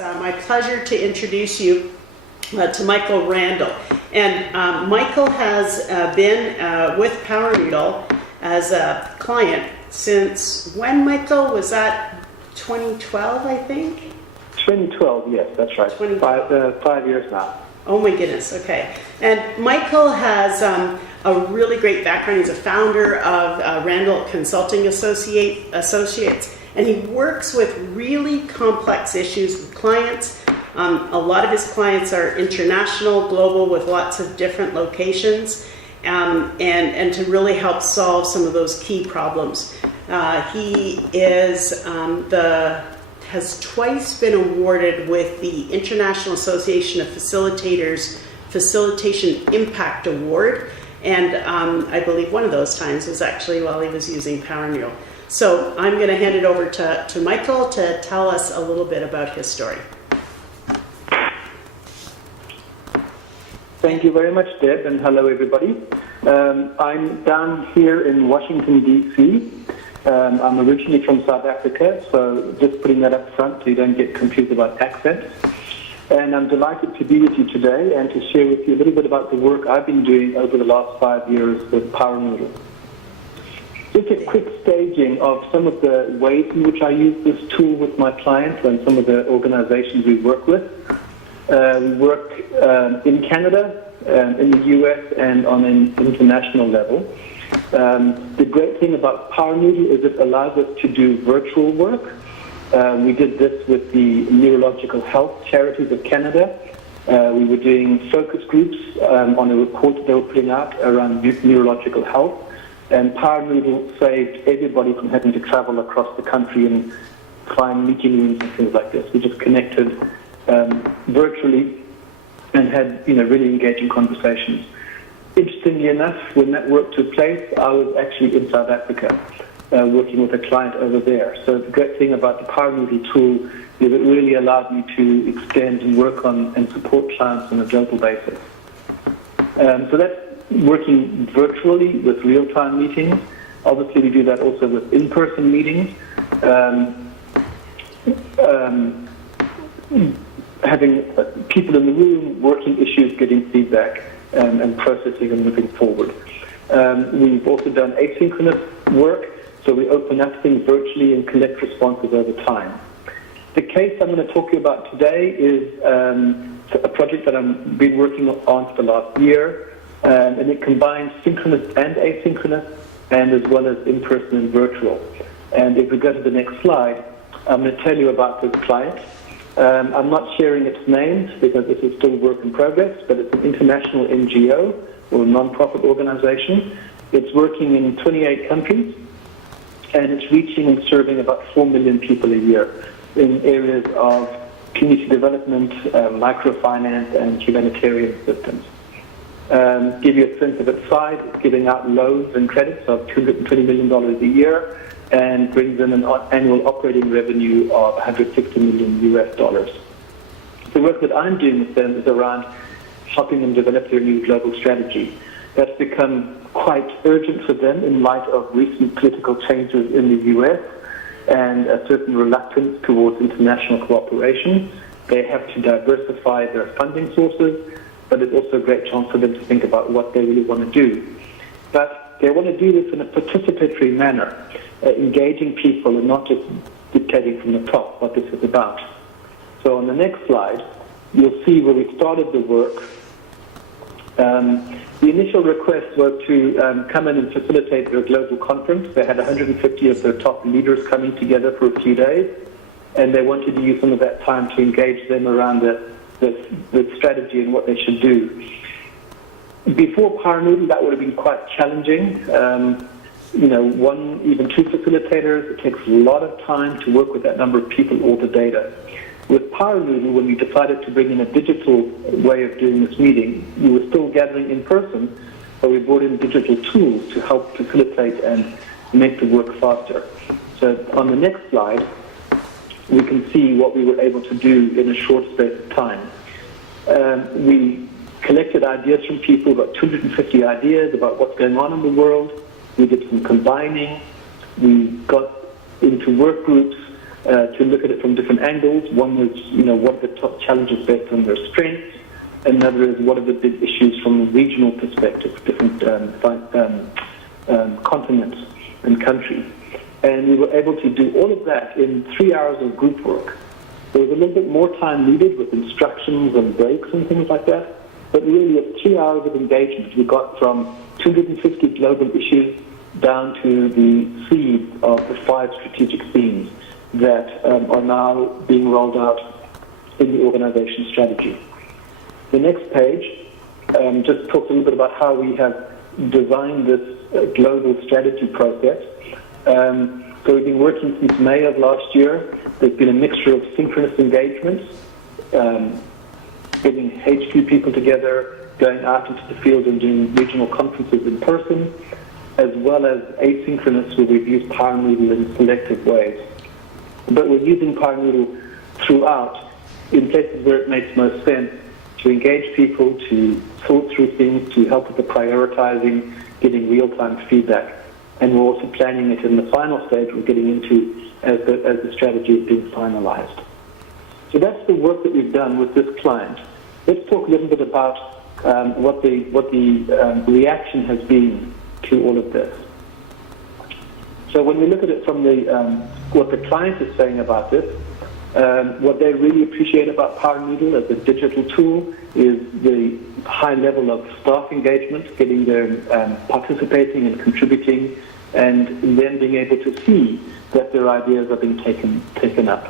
my pleasure to introduce you to Michael Randel. And Michael has been with Powernoodle as a client since when, Michael? Was that 2012, I think? 2012, yes, that's right. 5 years now. Oh my goodness, okay. And Michael has a really great background. He's a founder of Randel Consulting Associates, and he works with really complex issues with clients. A lot of his clients are international, global, with lots of different locations, and to really help solve some of those key problems. He has twice been awarded with the International Association of Facilitators Facilitation Impact Award, and I believe one of those times was actually while he was using Powernoodle. So I'm going to hand it over to Michael to tell us a little bit about his story. Thank you very much, Deb, and hello, everybody. I'm down here in Washington, D.C. I'm originally from South Africa, so just putting that up front so you don't get confused about accent. And I'm delighted to be with you today and to share with you a little bit about the work I've been doing over the last 5 years with Powernoodle. Just a quick staging of some of the ways in which I use this tool with my clients and some of the organizations we work with. We work in Canada, in the US, and on an international level. The great thing about Powernoodle is it allows us to do virtual work. We did this with the Neurological Health Charities of Canada. We were doing focus groups on a report they were putting out around neurological health. And Powernoodle saved everybody from having to travel across the country and find meeting rooms and things like this. We just connected virtually and had really engaging conversations. Interestingly enough, when that work took place, I was actually in South Africa working with a client over there. So the great thing about the Powernoodle tool is it really allowed me to extend and work on and support clients on a global basis. So that's working virtually with real-time meetings. Obviously, we do that also with in-person meetings. Having people in the room, working issues, getting feedback, and processing and moving forward. We've also done asynchronous work, so we open up things virtually and collect responses over time. The case I'm going to talk to you about today is a project that I've been working on for the last year, and it combines synchronous and asynchronous, and as well as in-person and virtual. And if we go to the next slide, I'm going to tell you about this client. I'm not sharing its name because this is still work in progress, but it's an international NGO or non-profit organization. It's working in 28 countries, and it's reaching and serving about 4 million people a year in areas of community development, microfinance, and humanitarian assistance. Give you a sense of its size, it's giving out loans and credits of $220 million a year, and brings in an annual operating revenue of $160 million US. The work that I'm doing with them is around helping them develop their new global strategy. That's become quite urgent for them in light of recent political changes in the US and a certain reluctance towards international cooperation. They have to diversify their funding sources, but it's also a great chance for them to think about what they really want to do. But they want to do this in a participatory manner, engaging people and not just dictating from the top what this is about. So on the next slide, you'll see where we started the work. The initial request was to come in and facilitate their global conference. They had 150 of their top leaders coming together for a few days, and they wanted to use some of that time to engage them around the strategy and what they should do. Before Powernoodle, that would have been quite challenging. One, even two facilitators, it takes a lot of time to work with that number of people or the data. With Powernoodle, when we decided to bring in a digital way of doing this meeting, we were still gathering in person, but we brought in digital tools to help facilitate and make the work faster. So on the next slide, we can see what we were able to do in a short space of time. We collected ideas from people, about 250 ideas about what's going on in the world. We did some combining. We got into work groups. to look at it from different angles. One is, what are the top challenges based on their strengths? Another is what are the big issues from a regional perspective, different continents and countries. And we were able to do all of that in 3 hours of group work. There was a little bit more time needed with instructions and breaks and things like that, but really at 3 hours of engagement, we got from 250 global issues down to the seed of the 5 strategic themes that are now being rolled out in the organization strategy. The next page just talks a little bit about how we have designed this global strategy process. So we've been working since May of last year. There's been a mixture of synchronous engagements, getting HQ people together, going out into the field and doing regional conferences in person, as well as asynchronous where we've used Powernoodle in selective ways. But we're using Powernoodle throughout in places where it makes most sense to engage people, to sort through things, to help with the prioritizing, getting real-time feedback. And we're also planning it in the final stage we're getting into as the strategy is being finalized. So that's the work that we've done with this client. Let's talk a little bit about what the reaction has been to all of this. So when we look at it from what the client is saying about this, what they really appreciate about Powernoodle as a digital tool is the high level of staff engagement, getting them participating and contributing, and then being able to see that their ideas are being taken up.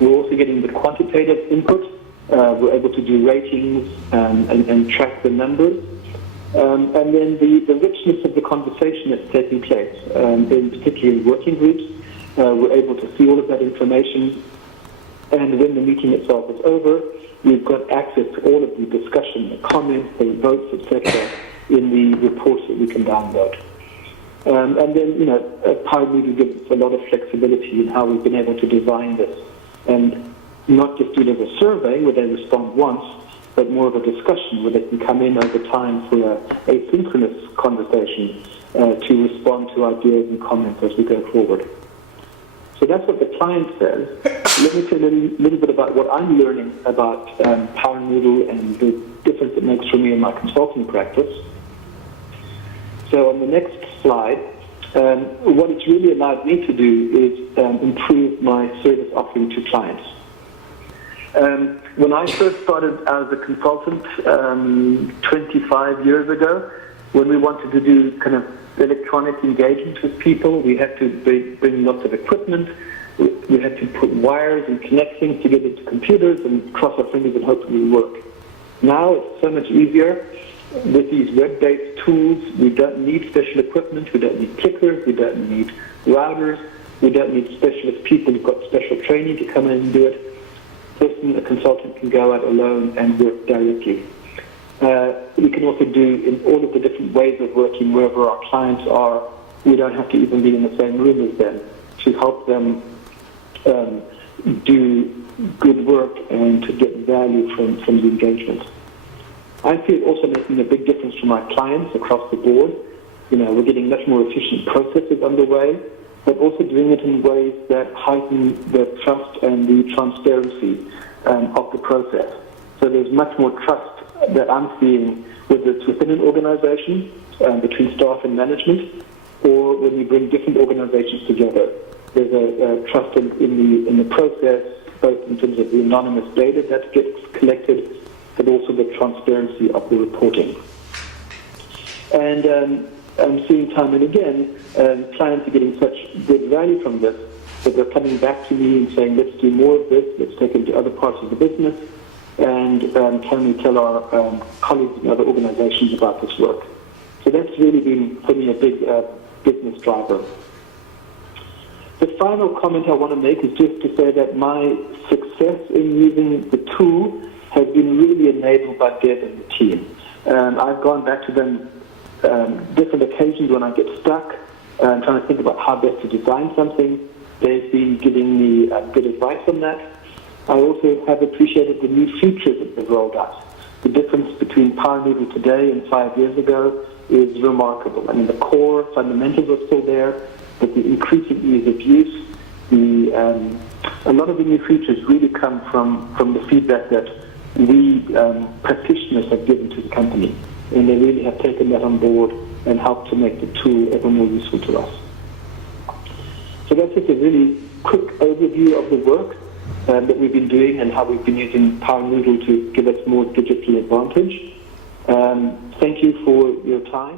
We're also getting the quantitative input. We're able to do ratings and track the numbers. And then the richness of the conversation that's taking place, in particularly in working groups, we're able to see all of that information. And when the meeting itself is over, we've got access to all of the discussion, the comments, the votes, etc., in the reports that we can download. And then, Powernoodle gives us a lot of flexibility in how we've been able to design this. And not just do it as a survey where they respond once, but more of a discussion where they can come in over time for a asynchronous conversation to respond to ideas and comments as we go forward. So that's what the client says. Let me tell you a little bit about what I'm learning about Powernoodle and the difference it makes for me in my consulting practice. So on the next slide, what it's really allowed me to do is improve my service offering to clients. When I first started as a consultant 25 years ago, when we wanted to do kind of electronic engagement with people, we had to bring lots of equipment. We had to put wires and connect things together to computers and cross our fingers and hope it would work. Now it's so much easier. With these web-based tools, we don't need special equipment, we don't need clickers, we don't need routers, we don't need specialist people who've got special training to come in and do it. A consultant can go out alone and work directly. We can also do in all of the different ways of working wherever our clients are. We don't have to even be in the same room as them to help them do good work and to get value from the engagement. I see it also making a big difference for my clients across the board. We're getting much more efficient processes underway, but also doing it in ways that heighten the trust and the transparency of the process. So there's much more trust that I'm seeing, whether it's within an organization, between staff and management, or when we bring different organizations together. There's a trust in the process, both in terms of the anonymous data that gets collected, but also the transparency of the reporting. And I'm seeing time and again, clients are getting such good value from this that they're coming back to me and saying, let's do more of this, let's take it to other parts of the business, and can we tell our colleagues in other organizations about this work. So that's really been, for me, a big business driver. The final comment I want to make is just to say that my success in using the tool has been really enabled by Deb and the team. I've gone back to them different occasions when I get stuck, trying to think about how best to design something. They've been giving me good advice on that. I also have appreciated the new features that they've rolled out. The difference between Powernoodle today and 5 years ago is remarkable. I mean, the core fundamentals are still there, but the increasing ease of use a lot of the new features really come from the feedback that we practitioners have given to the company, and they really have taken that on board and helped to make the tool ever more useful to us. So that's just a really quick overview of the work that we've been doing and how we've been using Powernoodle to give us more digital advantage. Thank you for your time.